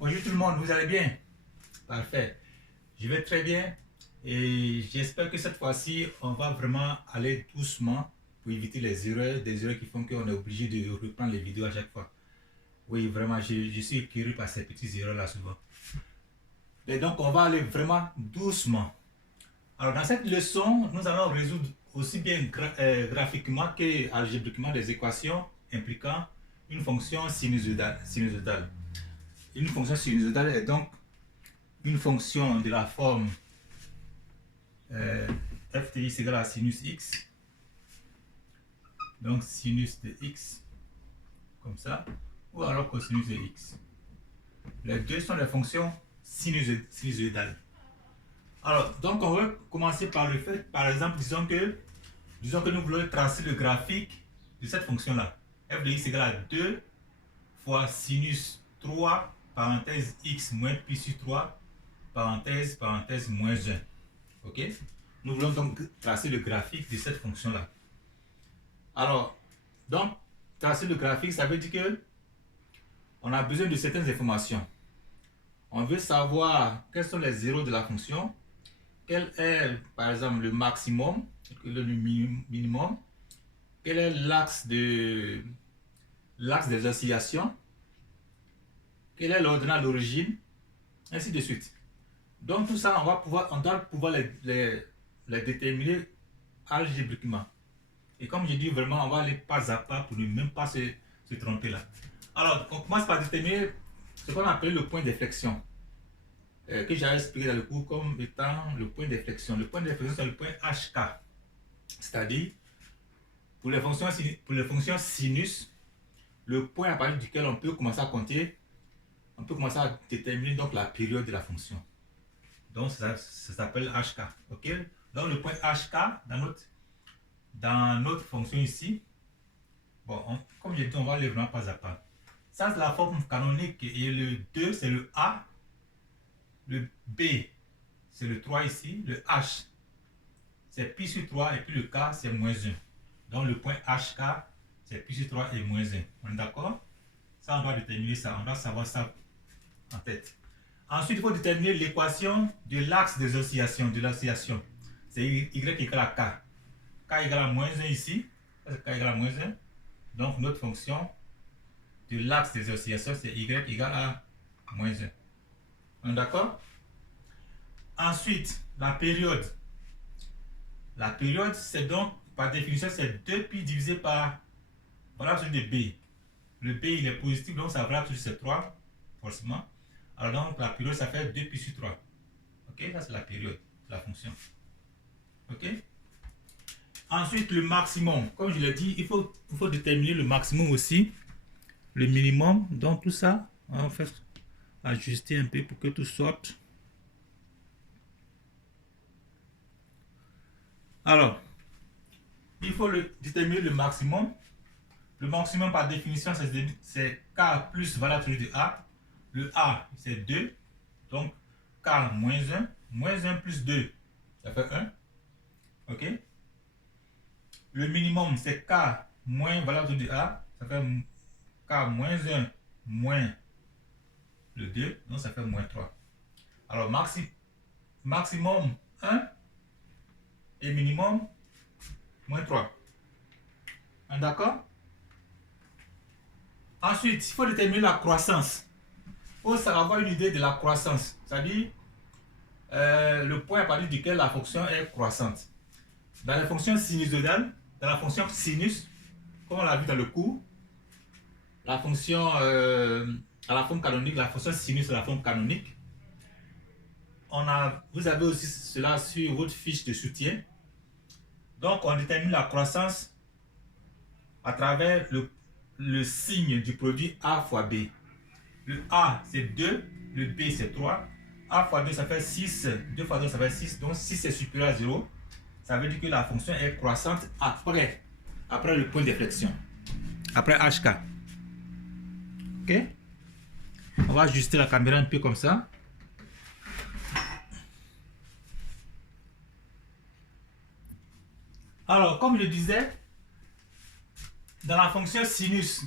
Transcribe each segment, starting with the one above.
Bonjour tout le monde, vous allez bien? Parfait. Je vais très bien et j'espère que cette fois-ci, on va vraiment aller doucement pour éviter les erreurs, des erreurs qui font qu'on est obligé de reprendre les vidéos à chaque fois. Oui, vraiment, je suis écœuré par ces petites erreurs-là souvent. Et donc, on va aller vraiment doucement. Alors, dans cette leçon, nous allons résoudre aussi bien graphiquement que algébriquement des équations impliquant une fonction sinusoïdale. Une fonction sinusoïdale est donc une fonction de la forme f de x égale à sinus x. Donc sinus de x, comme ça, ou alors cosinus de x. Les deux sont des fonctions sinusoïdales. Alors, donc on va commencer par le fait, par exemple, disons que nous voulons tracer le graphique de cette fonction-là. F de x égale à 2 fois sinus 3, parenthèse x moins pi sur 3, parenthèse moins 1. Ok? Nous voulons donc tracer le graphique de cette fonction-là. Alors, donc, tracer le graphique, ça veut dire que on a besoin de certaines informations. On veut savoir quels sont les zéros de la fonction, quel est, par exemple, le maximum, le minimum, quel est l'axe des oscillations, quelle est l'ordonnade d'origine, ainsi de suite. Donc tout ça, on doit pouvoir les déterminer algébriquement. Et comme je dis vraiment, on va aller pas à pas pour ne même pas se tromper là. Alors, on commence par déterminer ce qu'on appelle le point d'inflexion, que j'avais expliqué dans le cours comme étant le point d'inflexion. Le point d'inflexion, c'est le point HK. C'est-à-dire, pour les fonctions sinus, le point à partir duquel on peut commencer à compter, on peut commencer à déterminer donc la période de la fonction. Donc ça s'appelle HK. Ok? Donc le point HK dans notre fonction ici, bon, comme je dis, on va aller vraiment pas à pas. Ça c'est la forme canonique et le 2 c'est le A, le B c'est le 3 ici, le H c'est pi sur 3 et puis le K c'est moins 1. Donc le point HK c'est pi sur 3 et moins 1. On est d'accord? Ça on doit déterminer ça, on doit savoir ça en tête. Ensuite, il faut déterminer l'équation de l'axe des oscillations, de l'oscillation. C'est y égale à k. K égale à moins 1 ici. K égale à moins 1. Donc, notre fonction de l'axe des oscillations, c'est y égale à moins 1. On est d'accord? Ensuite, la période. La période, c'est donc, par définition, c'est 2pi divisé par valeur absolue de b. Le b, il est positif, donc sa valeur absolue, c'est 3, forcément. Alors donc la période, ça fait 2pi sur 3. Ok, ça c'est la période de la fonction. Ok. Ensuite, le maximum. Comme je l'ai dit, il faut déterminer le maximum aussi. Le minimum. Donc tout ça, on va faire ajuster un peu pour que tout sorte. Alors, il faut déterminer le maximum. Le maximum par définition, c'est K plus valeur absolue de A. Le A, c'est 2. Donc, K moins 1. Moins 1 plus 2, ça fait 1. OK? Le minimum, c'est K moins valeur absolue de A. Ça fait K moins 1 moins le 2. Donc, ça fait moins 3. Alors, maximum 1 et minimum moins 3. D'accord? Ensuite, il faut déterminer la croissance. Il faut avoir une idée de la croissance, c'est-à-dire le point à partir duquel la fonction est croissante. Dans les fonctions sinusoïdales, dans la fonction sinus, comme on l'a vu dans le cours, la fonction à la forme canonique, la fonction sinus à la forme canonique, vous avez aussi cela sur votre fiche de soutien. Donc on détermine la croissance à travers le signe du produit A fois B. Le A c'est 2, le B c'est 3. A fois 2 ça fait 6, 2 fois 2 ça fait 6, donc 6 est supérieur à 0. Ça veut dire que la fonction est croissante après le point d'inflexion, après HK. Ok? On va ajuster la caméra un peu comme ça. Alors, comme je disais, dans la fonction sinus,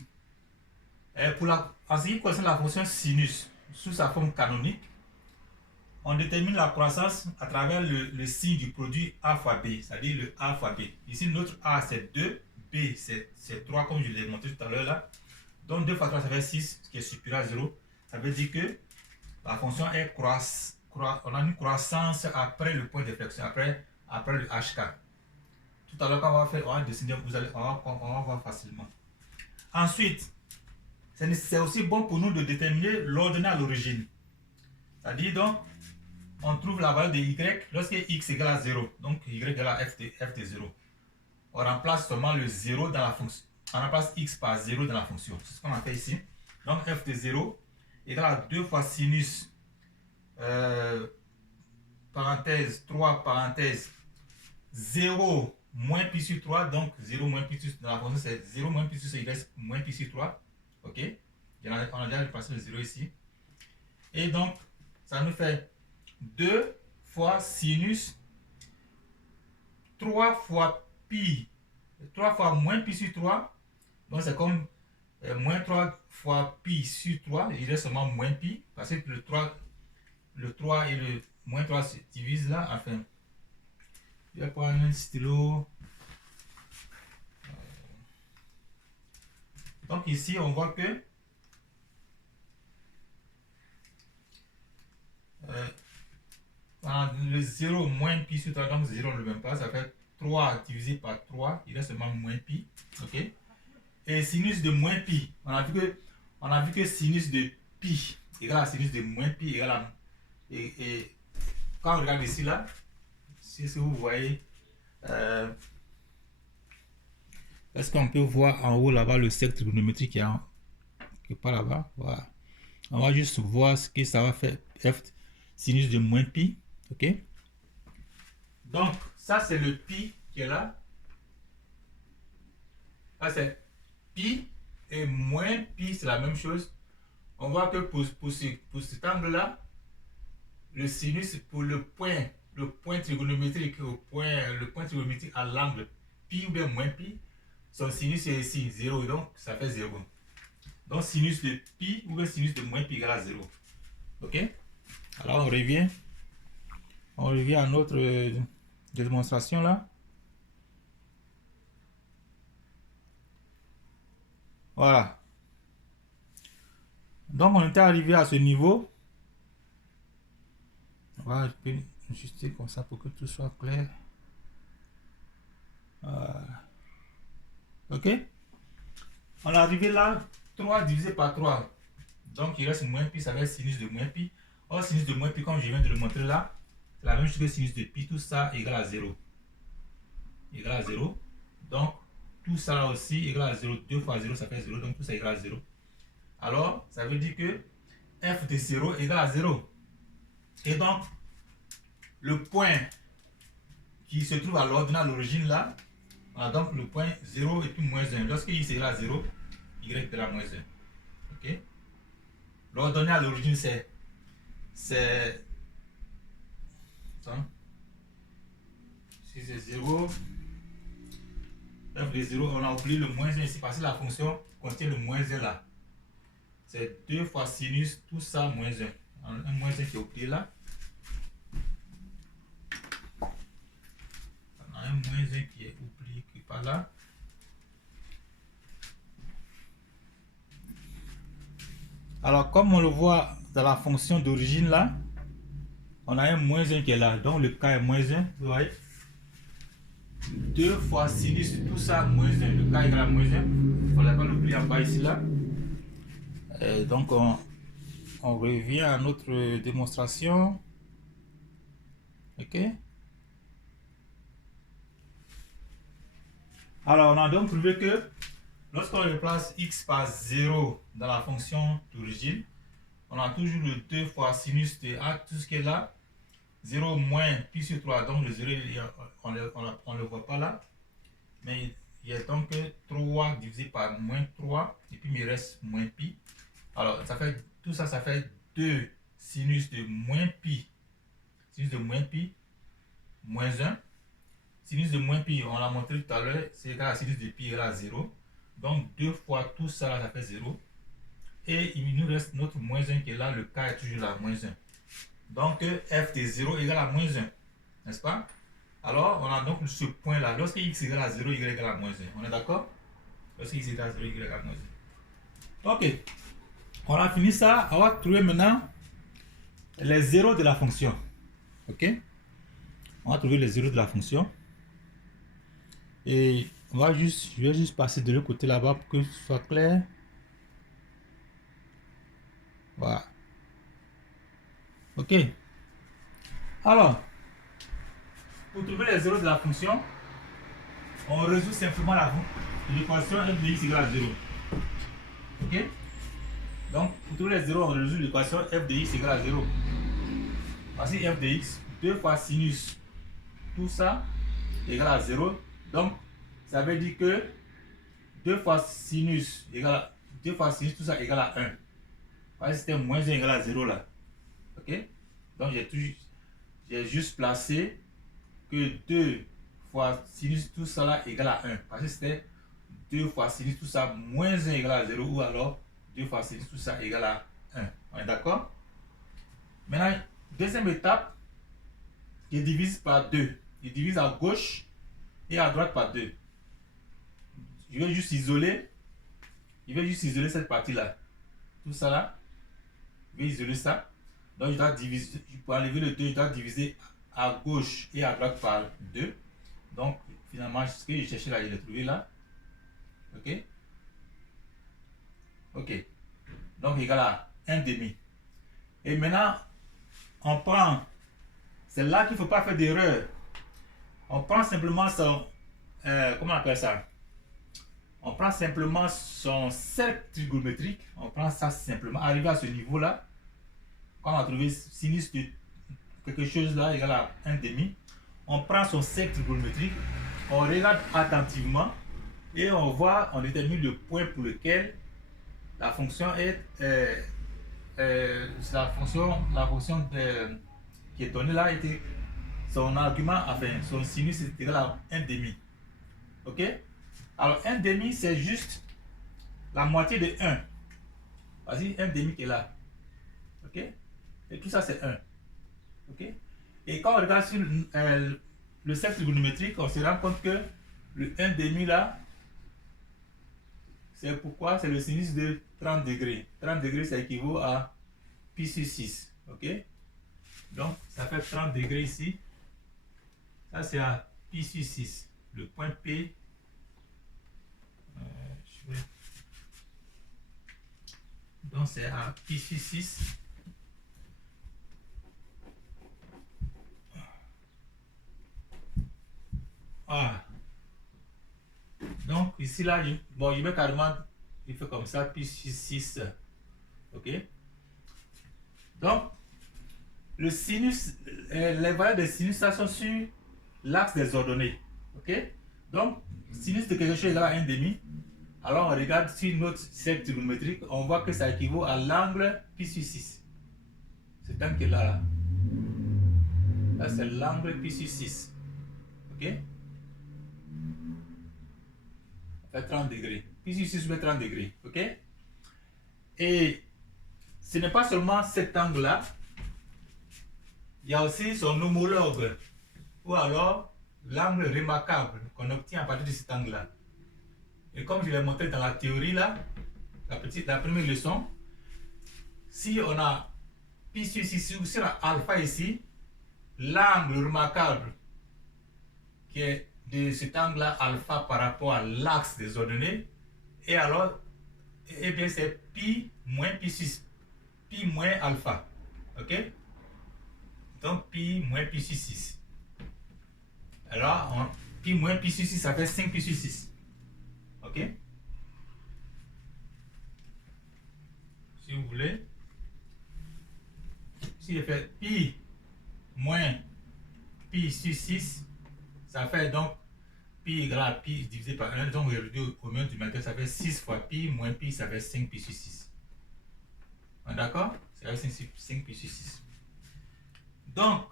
en ce qui concerne la fonction sinus, sous sa forme canonique, on détermine la croissance à travers le signe du produit A fois B, c'est-à-dire le A fois B. Ici, notre A, c'est 2, B, c'est 3, comme je l'ai montré tout à l'heure là. Donc, 2 fois 3, ça fait 6, ce qui est supérieur à 0. Ça veut dire que la fonction est on a une croissance après le point d'inflexion, après le HK. Tout à l'heure, quand on va dessiner, on va voir facilement. Ensuite, c'est aussi bon pour nous de déterminer l'ordonnée à l'origine. C'est-à-dire, donc, on trouve la valeur de y lorsque x égale à 0. Donc, y égale à f de 0. On remplace seulement le 0 dans la fonction. On remplace x par 0 dans la fonction. C'est ce qu'on a fait ici. Donc, f de 0 égale à 2 fois sinus, parenthèse, 3, parenthèse, 0 moins pi sur 3. Donc, 0 moins pi sur dans la fonction, c'est 0 moins pi sur y moins pi sur 3. OK? On a déjà dépassé le 0 ici. Et donc, ça nous fait 2 fois sinus 3 fois pi, 3 fois moins pi sur 3. Donc, c'est comme moins 3 fois pi sur 3. Il reste seulement moins pi. Parce que le 3 et le moins 3 se divisent là. Enfin, je vais prendre un stylo. Donc, ici, on voit que le 0 moins pi sur 3, donc 0 on ne le met pas, ça fait 3 divisé par 3, il reste seulement moins pi. Ok? Et sinus de moins pi, on a vu que sinus de pi égale à sinus de moins pi égale à. Et quand on regarde ici, là, si vous voyez, est-ce qu'on peut voir en haut là-bas le cercle trigonométrique qui est pas là-bas? Voilà. On va juste voir ce que ça va faire. F sinus de moins pi. Ok? Donc, ça, c'est le pi qui est là. Ça, c'est pi et moins pi, c'est la même chose. On voit que pour cet angle-là, le sinus pour le point trigonométrique, le point trigonométrique à l'angle pi ou bien moins pi, son sinus est ici, 0, donc ça fait 0. Donc, sinus de pi ou bien sinus de moins pi égale à 0. Ok? Alors, on revient à notre démonstration là. Voilà. Donc, on était arrivé à ce niveau. Voilà, je peux ajuster comme ça pour que tout soit clair. Voilà. Ok? On est arrivé là, 3 divisé par 3. Donc, il reste moins pi, ça va être sinus de moins pi. Or, sinus de moins pi, comme je viens de le montrer là, c'est la même chose que sinus de pi, tout ça égale à 0. Égale à 0. Donc, tout ça là aussi égale à 0. 2 fois 0, ça fait 0. Donc, tout ça égale à 0. Alors, ça veut dire que f de 0 égale à 0. Et donc, le point qui se trouve à l'ordonnée à l'origine là, on a donc le point 0 et puis moins 1. Lorsque y égale à 0, y égale à moins 1. Ok? L'ordonnée à l'origine, c'est si c'est 0, f de 0, on a oublié le moins 1 ici parce que la fonction contient le moins 1 là. C'est 2 fois sinus, tout ça moins 1. Un moins 1 qui est oublié là. On a un moins 1 qui est oublié qui est pas là. Alors, comme on le voit dans la fonction d'origine là, on a un moins 1 qui est là. Donc, le cas est moins 1. Vous voyez? 2 fois sinus, tout ça moins 1. Le cas égale à moins 1. Il ne fallait pas l'oublier en bas ici là. Et donc, on revient à notre démonstration. Ok? Alors, on a donc prouvé que lorsqu'on replace x par 0 dans la fonction d'origine, on a toujours le 2 fois sinus de a, tout ce qui est là. 0 moins pi sur 3, donc le 0, on ne le voit pas là. Mais il y a donc 3 divisé par moins 3, et puis il me reste moins pi. Alors, tout ça, ça fait 2 sinus de moins pi. Sinus de moins pi, moins 1. Sinus de moins pi, on l'a montré tout à l'heure, c'est égal à sinus de pi égale à 0. Donc, 2 fois tout ça, ça fait 0. Et il nous reste notre moins 1 qui est là, le K est toujours là, moins 1. Donc f de 0 égale à moins 1, n'est-ce pas? Alors on a donc ce point là, lorsque x égale à 0, y égale à moins 1. On est d'accord? Lorsque x égale à 0, y égale à moins 1. Ok, on a fini ça. On va trouver maintenant les zéros de la fonction. Ok, on va trouver les zéros de la fonction. Et je vais juste passer de l'autre côté là-bas pour que ce soit clair. Voilà. Ok. Alors, pour trouver les zéros de la fonction, on résout simplement l'équation f de x égale à 0. Ok. Donc, pour trouver les zéros, on résout l'équation f de x égale à 0. Voici f de x, 2 fois sinus, tout ça, égale à 0. Donc, ça veut dire que 2 fois sinus, tout ça égale à 1. Voici c'était moins 1 égale à 0 là. Ok. Donc, j'ai juste placé que 2 fois sinus tout ça là égale à 1. Parce que c'était 2 fois sinus tout ça moins 1 égale à 0 ou alors 2 fois sinus tout ça égale à 1. On est d'accord? Maintenant, deuxième étape, il divise par 2. Il divise à gauche et à droite par 2. Je vais juste isoler cette partie-là. Tout ça là, je vais isoler ça. Donc, je dois diviser, pour enlever le 2, je dois diviser à gauche et à droite par 2. Donc, finalement, ce que je cherchais là, je l'ai trouvé là. Ok? Ok. Donc, égal à 1 demi. Et maintenant, on prend, c'est là qu'il ne faut pas faire d'erreur. On prend simplement son, comment on appelle ça? On prend simplement son cercle trigonométrique. On prend ça simplement. Arrivé à ce niveau-là, quand on a trouvé sinus de quelque chose là égal à 1 demi, on prend son cercle trigonométrique, on regarde attentivement et on voit, on détermine le point pour lequel la fonction est la fonction qui est donnée là était son argument, enfin son sinus est égal à 1 demi. Ok? Alors 1 demi c'est juste la moitié de 1. Vas-y, 1 demi qui est là. Ok? Et tout ça c'est 1. Ok? Et quand on regarde sur le cercle trigonométrique, on se rend compte que le 1 demi là, c'est pourquoi c'est le sinus de 30 degrés. 30 degrés, ça équivaut à pi sur 6. Ok? Donc, ça fait 30 degrés ici. Ça, c'est à pi sur 6. Le point P. Donc, c'est à pi sur 6. Ah. Donc, ici, là, je mets carrément, il fait comme ça, pi sur 6. Ok? Donc, le sinus, les valeurs des sinus, ça sont sur l'axe des ordonnées. Ok? Donc, sinus de quelque chose égale à 1 demi. Alors, on regarde sur notre cercle trigonométrique, on voit que ça équivaut à l'angle pi sur 6. C'est un qui est là, là. Là, c'est l'angle pi sur 6. Ok? Ça fait 30 degrés. Pi sur 6 fait 30 degrés. Ok? Et ce n'est pas seulement cet angle-là. Il y a aussi son homologue. Ou alors, l'angle remarquable qu'on obtient à partir de cet angle-là. Et comme je l'ai montré dans la théorie là, la première leçon, si on a pi sur 6, si on a alpha ici, l'angle remarquable qui est de cet angle-là alpha par rapport à l'axe des ordonnées, et alors, eh bien c'est pi moins pi 6, pi moins alpha. Ok? Donc pi moins pi sur 6. Alors, pi moins pi sur 6, ça fait 5 pi sur 6. Ok? Si vous voulez, si je fais pi moins pi sur 6, ça fait donc pi égale à pi divisé par 1. Donc, au milieu du matin, ça fait 6 fois pi moins pi, ça fait 5 pi sur 6. D'accord? Ça fait 5 pi sur 6. Donc,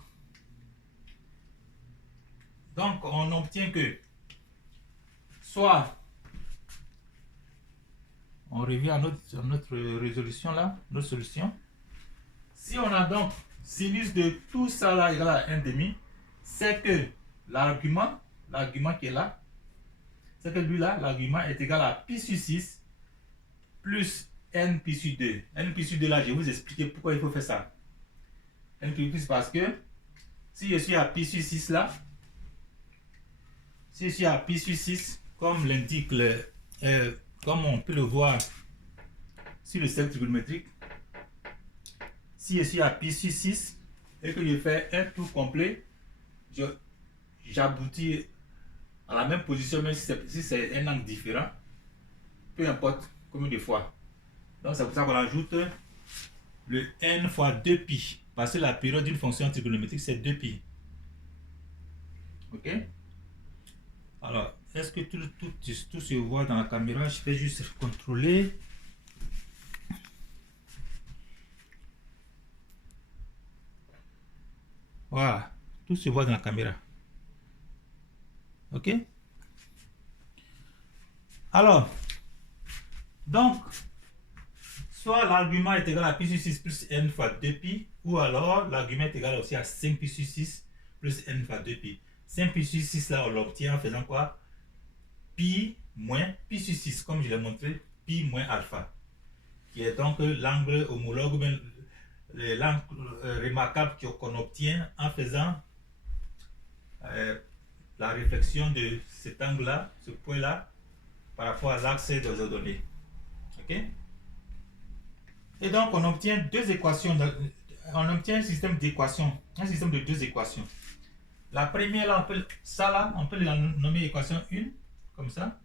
on obtient que soit on revient à notre résolution là, notre solution. Si on a donc sinus de tout ça là égal à 1,5, c'est que l'argument qui est là, c'est que lui là, l'argument est égal à pi sur 6 plus n pi sur 2. N pi sur 2 là, je vais vous expliquer pourquoi il faut faire ça. N pi sur 2 parce que si je suis à pi sur 6 là, si je suis à pi sur 6, comme l'indique comme on peut le voir sur le cercle trigonométrique, si je suis à pi sur 6 et que je fais un tour complet, j'aboutis à la même position, même si c'est un angle différent, peu importe combien de fois. Donc c'est pour ça qu'on ajoute le n fois 2pi, parce que la période d'une fonction trigonométrique c'est 2pi. Ok? Alors, est-ce que tout se voit dans la caméra? Je vais juste contrôler. Voilà, tout se voit dans la caméra. Ok? Alors, donc, soit l'argument est égal à pi sur 6 plus n fois 2pi, ou alors l'argument est égal aussi à 5 pi sur 6 plus n fois 2pi. 5 pi sur 6 là, on l'obtient en faisant quoi? Pi moins pi sur 6, comme je l'ai montré, pi moins alpha, qui est donc l'angle homologue, l'angle remarquable qu'on obtient en faisant la réflexion de cet angle-là, ce point-là, par rapport à l'axe des ordonnées. Ok? Et donc, on obtient deux équations, on obtient un système d'équations, un système de deux équations. La première, là, on peut la nommer équation 1, comme ça,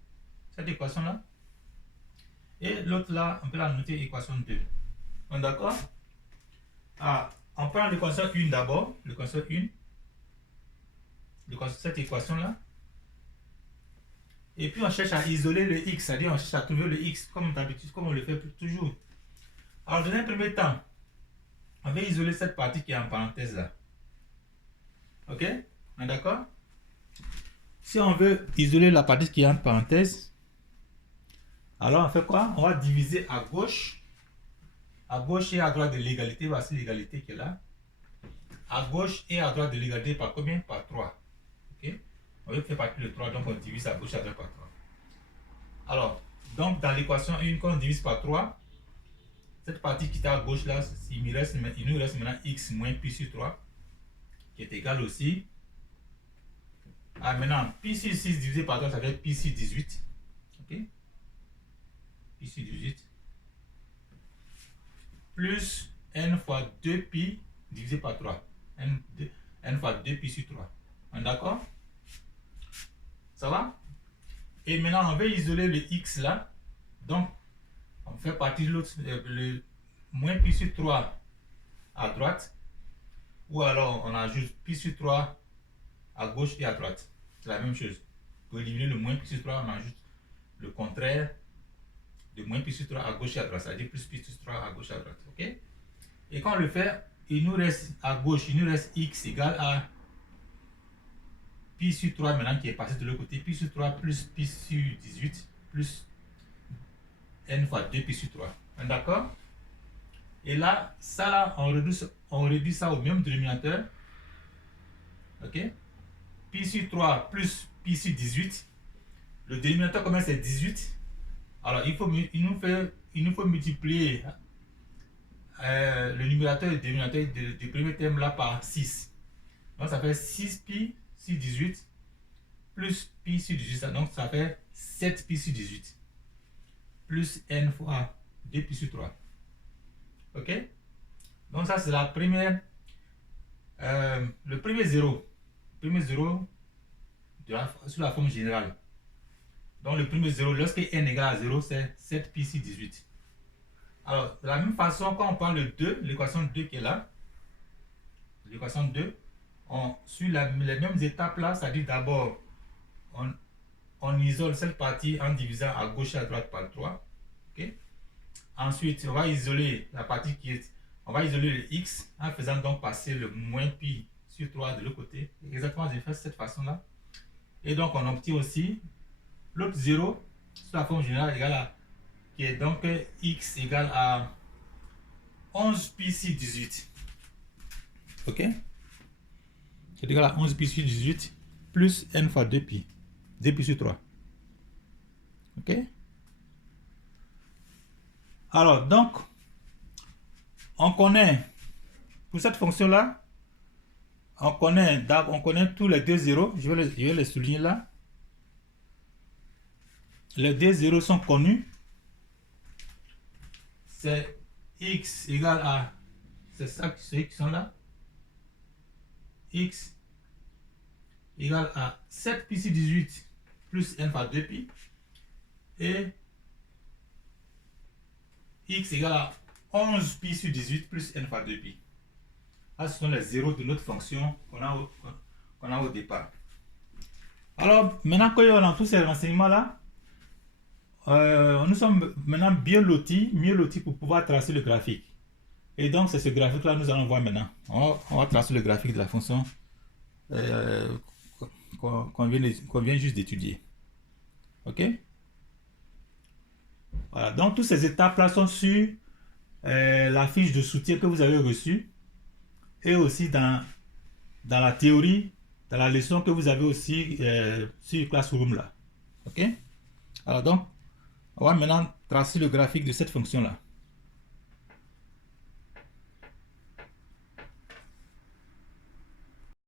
cette équation-là. Et l'autre, là, on peut la noter équation 2. On est d'accord? On prend l'équation 1 d'abord, l'équation 1, cette équation-là. Et puis, on cherche à isoler le x, c'est-à-dire on cherche à trouver le x, comme d'habitude, comme on le fait toujours. Alors, dans un premier temps, on va isoler cette partie qui est en parenthèse là. Ok? On est d'accord? Si on veut isoler la partie qui est en parenthèse, alors on fait quoi? On va diviser à gauche et à droite de l'égalité. Voici l'égalité qui est là. À gauche et à droite de l'égalité par combien? Par 3. Ok? On veut faire partie de 3, donc on divise à gauche et à droite par 3. Alors, donc dans l'équation 1, quand on divise par 3, cette partie qui est à gauche là, il nous reste maintenant x moins pi sur 3, qui est égal aussi à maintenant pi sur 6 divisé par 3, ça fait pi sur 18. Ok? Pi sur 18. Plus n fois 2pi divisé par 3. N fois 2 pi sur 3. On est d'accord? Ça va? Et maintenant, on va isoler le x là. Donc, on fait partie de l'autre, le moins pi sur 3 à droite. Ou alors, on ajoute pi sur 3 à gauche et à droite. C'est la même chose. Pour éliminer le moins pi sur 3, on ajoute le contraire de moins pi sur 3 à gauche et à droite. C'est-à-dire plus pi sur 3 à gauche et à droite. Ok? Et quand on le fait, il nous reste à gauche, il nous reste x égale à pi sur 3 maintenant qui est passé de l'autre côté. Pi sur 3 plus pi sur 18 plus n fois 2 pi sur 3. D'accord? Et là, ça là, on réduit ça au même dénominateur. Ok? Pi sur 3 plus pi sur 18. Le dénominateur commun c'est 18. Alors il nous faut multiplier le numérateur et le dénominateur du premier terme là par 6. Donc ça fait 6 pi sur 18 plus pi sur 18. Donc ça fait 7 pi sur 18 plus n fois 2 pi sur 3. Ok? Donc ça c'est la première, le premier zéro. Le premier zéro sur la forme générale. Donc le premier zéro, lorsque n égale à 0, c'est 7 pi sur 18. Alors, de la même façon, quand on prend le 2, l'équation 2 qui est là, l'équation 2, on suit les mêmes étapes là, c'est-à-dire d'abord, on isole cette partie en divisant à gauche et à droite par 3. Okay? Ensuite, on va isoler la partie qui est, on va isoler le x en faisant donc passer le moins pi sur 3 de l'autre côté. Exactement, j'ai fait de cette façon-là. Et donc, on obtient aussi l'autre 0 sous la forme générale égale à qui est donc x égale à 11 pi sur 18. Ok? C'est égal à 11 pi sur 18 plus n fois 2 pi. 2 pi sur 3. Ok? Alors, donc, on connaît, pour cette fonction-là, on connaît tous les deux zéros. Je vais les souligner là. Les deux zéros sont connus. C'est x égale à, c'est ça, ceux qui sont là. X égale à 7 pi sur 18 plus n fois 2 pi. Et x égale à 11 pi sur 18 plus n fois 2 pi. Là, ce sont les zéros de notre fonction qu'on a au départ. Alors, maintenant qu'on a tous ces renseignements-là, nous sommes maintenant mieux lotis pour pouvoir tracer le graphique. Et donc, c'est ce graphique-là que nous allons voir maintenant. On va tracer le graphique de la fonction qu'on vient juste d'étudier. Ok? Voilà, donc toutes ces étapes-là sont sur la fiche de soutien que vous avez reçue et aussi dans la théorie, dans la leçon que vous avez aussi sur Classroom là. Ok? Alors donc, on va maintenant tracer le graphique de cette fonction-là.